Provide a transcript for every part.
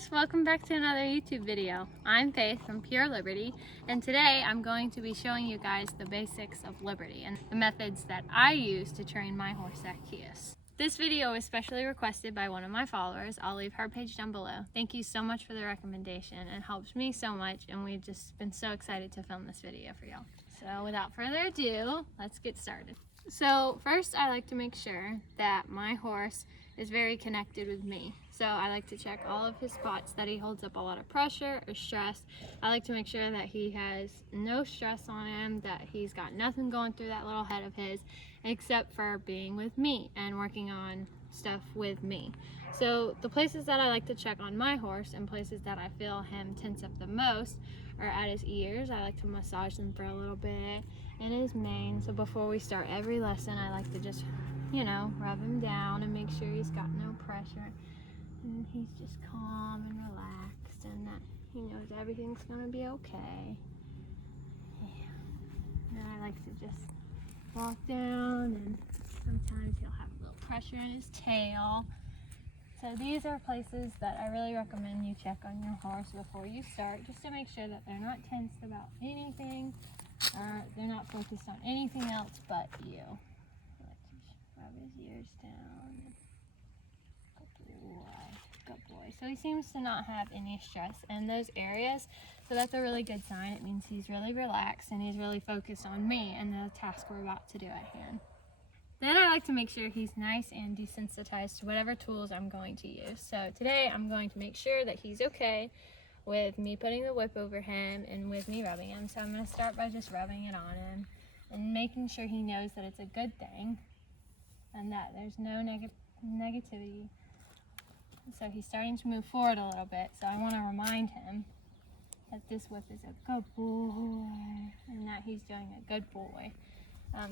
guys, welcome back to another YouTube video. I'm Faith from Pure Liberty, and today I'm going to be showing you guys the basics of Liberty and the methods that I use to train my horse Zaccheaus. This video was specially requested by one of my followers. I'll leave her page down below. Thank you so much for the recommendation. It helps me so much, and we've just been so excited to film this video for y'all. So without further ado, let's get started. So first, I like to make sure that my horse is very connected with me. So I like to check all of his spots that he holds up a lot of pressure or stress. I like to make sure that he has no stress on him, that he's got nothing going through that little head of his except for being with me and working on stuff with me. So the places that I like to check on my horse and places that I feel him tense up the most are at his ears. I like to massage them for a little bit, and his mane. So before we start every lesson, I like to just, rub him down and make sure he's got no pressure. And he's just calm and relaxed, and that he knows everything's gonna be okay. Yeah. Then I like to just walk down, and sometimes he'll have a little pressure in his tail. So these are places that I really recommend you check on your horse before you start, just to make sure that they're not tensed about anything, or they're not focused on anything else but you. Let's just rub his ears down. Good boy. So he seems to not have any stress in those areas, so that's a really good sign. It means he's really relaxed and he's really focused on me and the task we're about to do at hand. Then I like to make sure he's nice and desensitized to whatever tools I'm going to use. So today I'm going to make sure that he's okay with me putting the whip over him and with me rubbing him. So I'm going to start by just rubbing it on him and making sure he knows that it's a good thing and that there's no negativity. So he's starting to move forward a little bit, so I want to remind him that this whip is a good boy and that he's doing a good boy.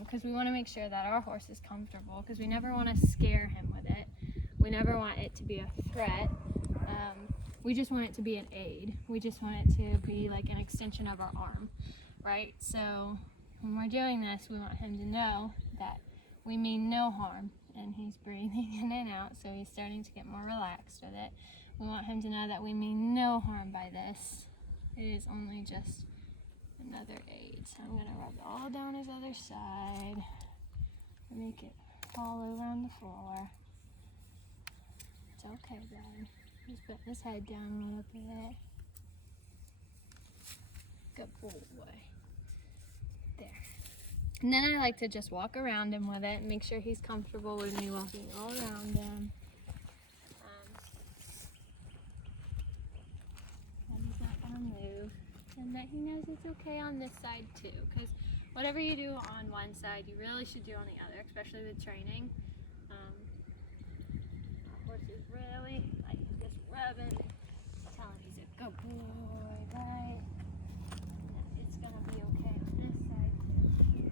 Because we want to make sure that our horse is comfortable, because we never want to scare him with it. We never want it to be a threat. We just want it to be an aid. We just want it to be like an extension of our arm, right? So when we're doing this, we want him to know that we mean no harm, and he's breathing in and out, so he's starting to get more relaxed with it. We want him to know that we mean no harm by this. It is only just another aid. So I'm going to rub it all down his other side, make it fall over on the floor. It's okay, bud. Just put his head down a little bit. Good boy. There. And then I like to just walk around him with it and make sure he's comfortable with me walking all around him. And he's not going to move. And that he knows it's okay on this side too. Because whatever you do on one side, you really should do on the other, especially with training. Our horse is really like just rubbing, telling him he's a good boy, right? And it's going to be okay on this side too.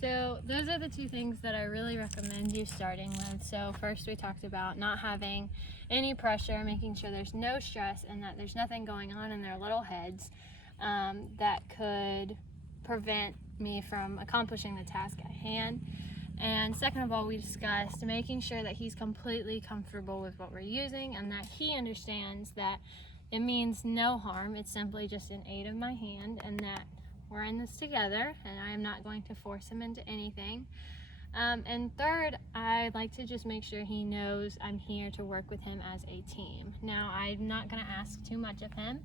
So those are the two things that I really recommend you starting with. So first we talked about not having any pressure, making sure there's no stress and that there's nothing going on in their little heads that could prevent me from accomplishing the task at hand. And second of all, we discussed making sure that he's completely comfortable with what we're using and that he understands that it means no harm. It's simply just an aid of my hand, and that we're in this together and I am not going to force him into anything. And third, I like to just make sure he knows I'm here to work with him as a team. Now, I'm not going to ask too much of him,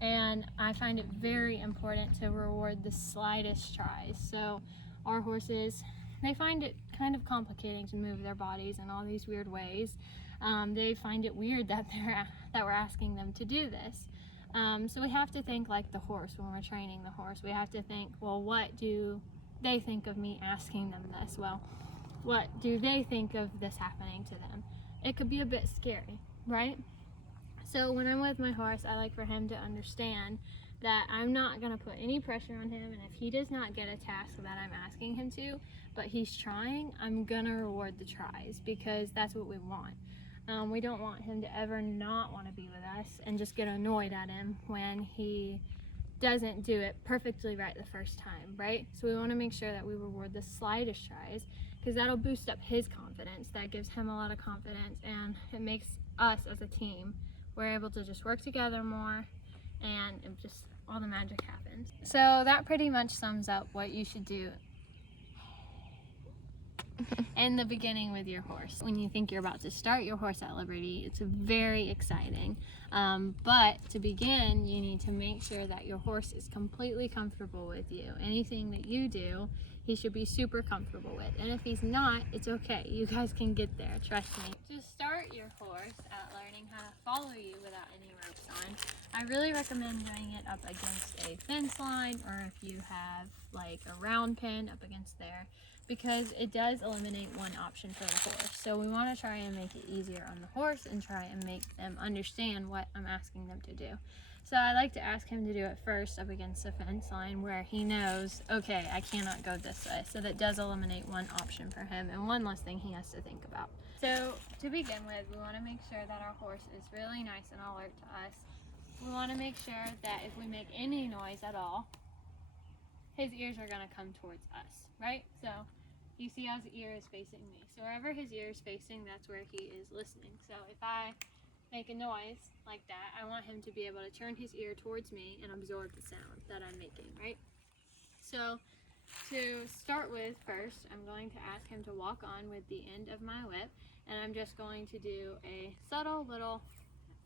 and I find it very important to reward the slightest tries. So our horses, they find it kind of complicating to move their bodies in all these weird ways. They find it weird that we're asking them to do this. So we have to think like the horse when we're training the horse. We have to think, well, what do they think of me asking them this? Well, what do they think of this happening to them? It could be a bit scary, right? So when I'm with my horse, I like for him to understand that I'm not going to put any pressure on him, and if he does not get a task that I'm asking him to, but he's trying, I'm going to reward the tries, because that's what we want. We don't want him to ever not want to be with us and just get annoyed at him when he doesn't do it perfectly right the first time, right? So we want to make sure that we reward the slightest tries, because that'll boost up his confidence. That gives him a lot of confidence, and it makes us as a team, we're able to just work together more, and it just all the magic happens. So that pretty much sums up what you should do in the beginning with your horse. When you think you're about to start your horse at liberty, it's very exciting. But to begin, you need to make sure that your horse is completely comfortable with you. Anything that you do, he should be super comfortable with. And if he's not, it's okay. You guys can get there, trust me. To start your horse at learning how to follow you without any ropes on, I really recommend doing it up against a fence line, or if you have like a round pen up against there, because it does eliminate one option for the horse. So we want to try and make it easier on the horse and try and make them understand what I'm asking them to do. So I like to ask him to do it first up against the fence line where he knows, okay, I cannot go this way. So that does eliminate one option for him and one less thing he has to think about. So to begin with, we want to make sure that our horse is really nice and alert to us. We want to make sure that if we make any noise at all, his ears are going to come towards us, right? So you see how his ear is facing me. So wherever his ear is facing, that's where he is listening. So if I make a noise like that, I want him to be able to turn his ear towards me and absorb the sound that I'm making, right? So to start with, first, I'm going to ask him to walk on with the end of my whip, and I'm just going to do a subtle little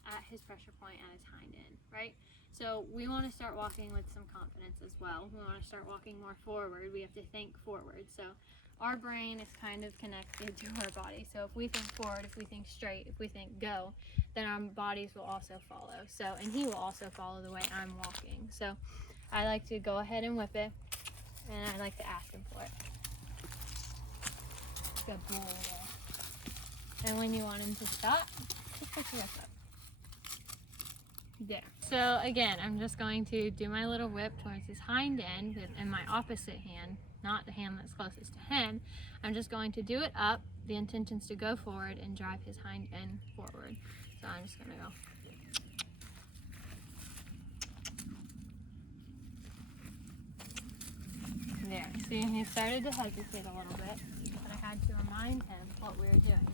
at his pressure point at his hind end, right? So we want to start walking with some confidence as well. We want to start walking more forward. We have to think forward. So our brain is kind of connected to our body. So if we think forward, if we think straight, if we think go, then our bodies will also follow. So, and he will also follow the way I'm walking. So I like to go ahead and whip it, and I like to ask him for it. Good boy. And when you want him to stop, just pick your whip up. There. So again, I'm just going to do my little whip towards his hind end in my opposite hand, not the hand that's closest to him. I'm just going to do it up. The intention is to go forward and drive his hind end forward. So I'm just going to go. There. See, he started to hesitate a little bit, but I had to remind him what we were doing.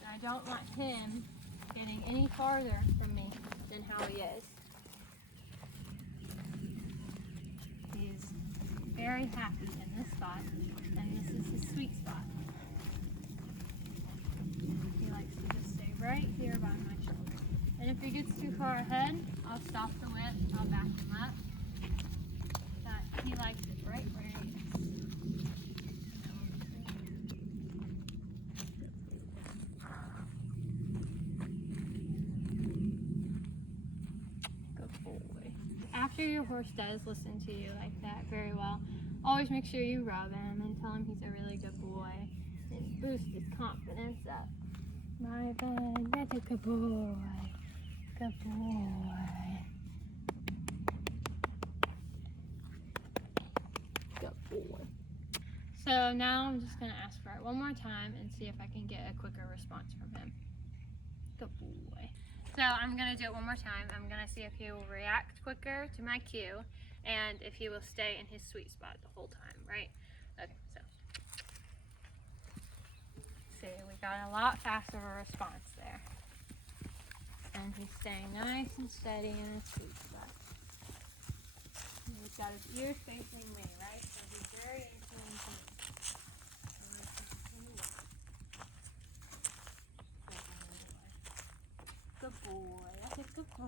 And I don't want him getting any farther from me than how he is. He's very happy in this spot, and this is his sweet spot. He likes to just stay right here by my shoulder. And if he gets too far ahead, I'll stop the whip, I'll back him up. But he likes it right where he is. After your horse does listen to you like that very well, always make sure you rub him and tell him he's a really good boy and boost his confidence up. My bud, that's a good boy. Good boy. Good boy. So now I'm just going to ask for it one more time and see if I can get a quicker response from him. Good boy. So I'm going to do it one more time. I'm going to see if he will react quicker to my cue and if he will stay in his sweet spot the whole time, right? Okay, so. See, we got a lot faster of a response there. And he's staying nice and steady in his sweet spot. And he's got his ears facing me, right? So he's very in tune to me. Good boy. That's a good boy.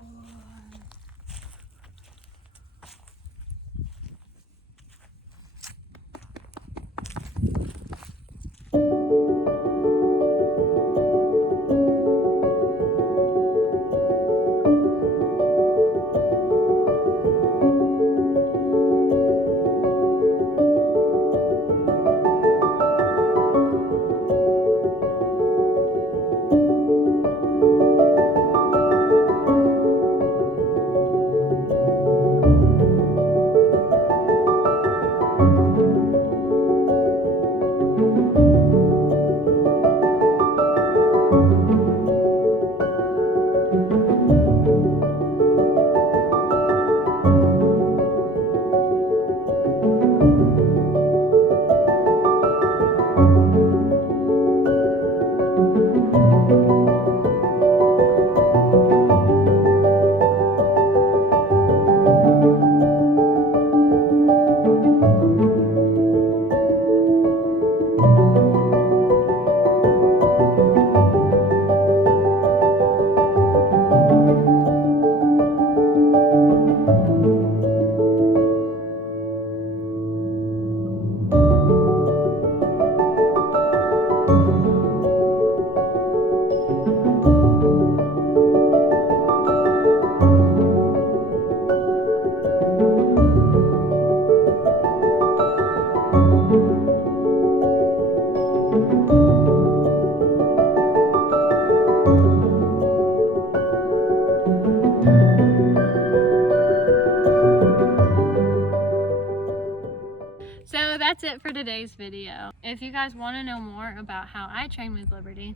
So that's it for today's video. If you guys want to know more about how I train with Liberty,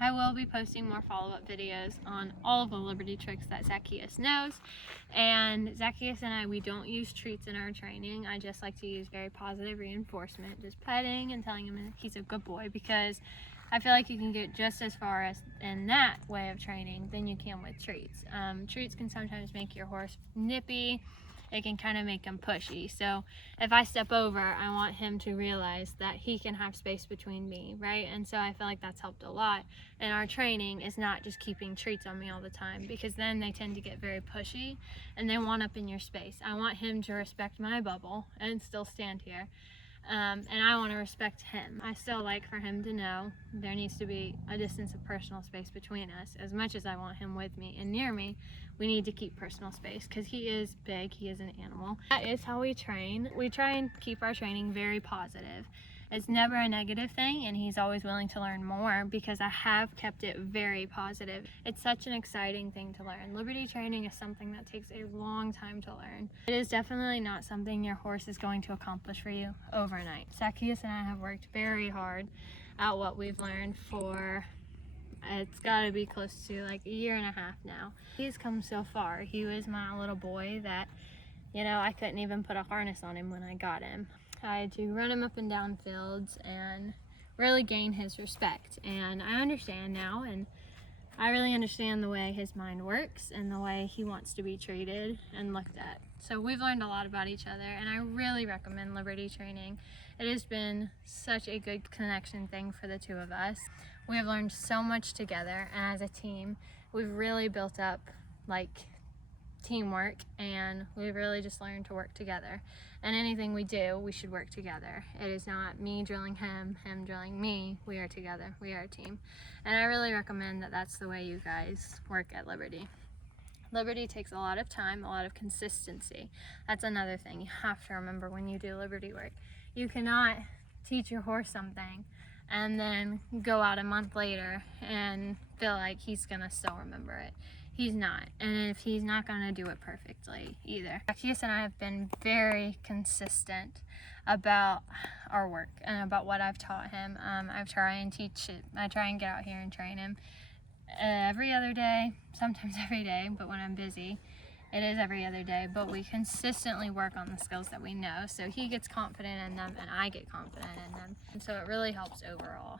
I will be posting more follow-up videos on all of the Liberty tricks that Zaccheaus knows. And Zaccheaus and I, we don't use treats in our training. I just like to use very positive reinforcement, just petting and telling him he's a good boy, because I feel like you can get just as far as in that way of training than you can with treats. Treats can sometimes make your horse nippy. It can kind of make him pushy. So if I step over, I want him to realize that he can have space between me, right? And so I feel like that's helped a lot. And our training is not just keeping treats on me all the time, because then they tend to get very pushy and they want up in your space. I want him to respect my bubble and still stand here. And I want to respect him. I still like for him to know there needs to be a distance of personal space between us. As much as I want him with me and near me, we need to keep personal space, because he is big, he is an animal. That is how we train. We try and keep our training very positive. It's never a negative thing, and he's always willing to learn more, because I have kept it very positive. It's such an exciting thing to learn. Liberty training is something that takes a long time to learn. It is definitely not something your horse is going to accomplish for you overnight. Zaccheaus and I have worked very hard at what we've learned for, it's got to be close to like a year and a half now. He's come so far. He was my little boy that, you know, I couldn't even put a harness on him when I got him. I had to run him up and down fields and really gain his respect. And I understand now, and I really understand the way his mind works and the way he wants to be treated and looked at. So we've learned a lot about each other, and I really recommend Liberty training. It has been such a good connection thing for the two of us. We have learned so much together, and as a team, we've really built up like teamwork, and we've really just learned to work together. And anything we do, we should work together. It is not me drilling him, him drilling me. We are together. We are a team. And I really recommend that that's the way you guys work at Liberty. Liberty takes a lot of time, a lot of consistency. That's another thing you have to remember when you do Liberty work. You cannot teach your horse something and then go out a month later and feel like he's gonna still remember it. He's not, and if he's not gonna do it perfectly either. Zaccheaus and I have been very consistent about our work and about what I've taught him. I try and teach it. I try and get out here and train him every other day, sometimes every day, but when I'm busy, it is every other day. But we consistently work on the skills that we know, so he gets confident in them and I get confident in them. And so it really helps overall.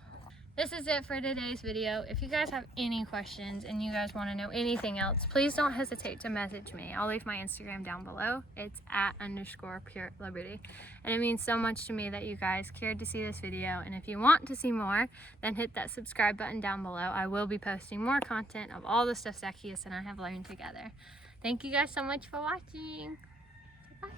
This is it for today's video. If you guys have any questions and you guys want to know anything else, please don't hesitate to message me. I'll leave my Instagram down below. It's @_pureliberty. And it means so much to me that you guys cared to see this video. And if you want to see more, then hit that subscribe button down below. I will be posting more content of all the stuff Zaccheaus and I have learned together. Thank you guys so much for watching. Bye.